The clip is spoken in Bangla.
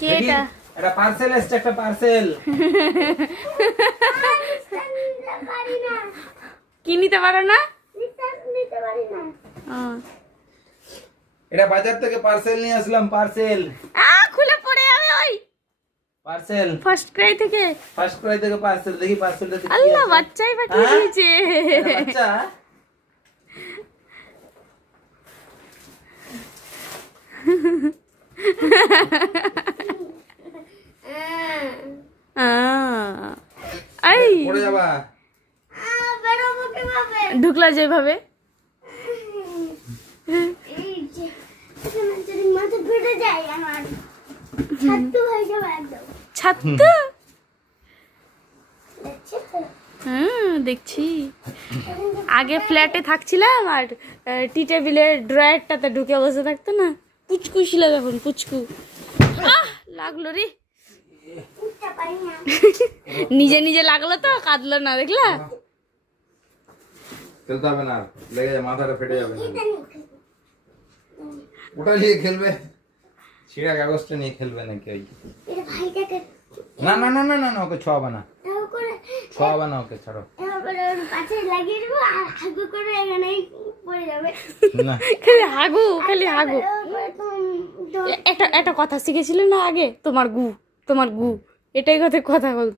কে এটা? এটা পার্সেল এসছে, একটা পার্সেল। কি নিতে পারো না? এটা বাজার থেকে পার্সেল নিয়ে আসলাম, পার্সেল। খুলে পড়ে যাবে ওই পার্সেল ফার্স্ট ক্রাই থেকে। ফার্স্ট ক্রাই থেকে পার্সেল। দেখি পার্সেলটা কি আল্লাহ, আছে। বাচ্চাই পাঠিয়ে দিয়েছে। এটা বাচ্চা। এই পড়ে যাবা। ঢুকলা যেভাবে। ছাত্তু। দেখছি। আগে ফ্ল্যাটে থাকছিলাম আর টি টেবিলের ড্রয়ারটাতে ঢুকে বসে থাকতো না, পুচকু ছিল যখন, পুচকু। লাগলো রে। নিজে নিজে লাগলো তো, কাঁদলো না, দেখলা? খেলতে হবে না, আর লেগে যাবে, মাথাটা ফেটে যাবে। ওটা নিয়ে খেলবে, ছিঁড়া কাগজটা নিয়ে খেলবে নাকি? ওই না না না না না না, ওকে ছোঁয়াবা না, ছোঁয়াবা না ওকে, ছাড়ো। না, খালি হাগু, খালি হাগু। একটা একটা কথা শিখেছিলে না আগে, তোমার গু, তোমার গু, এটাই কথা কথা বল।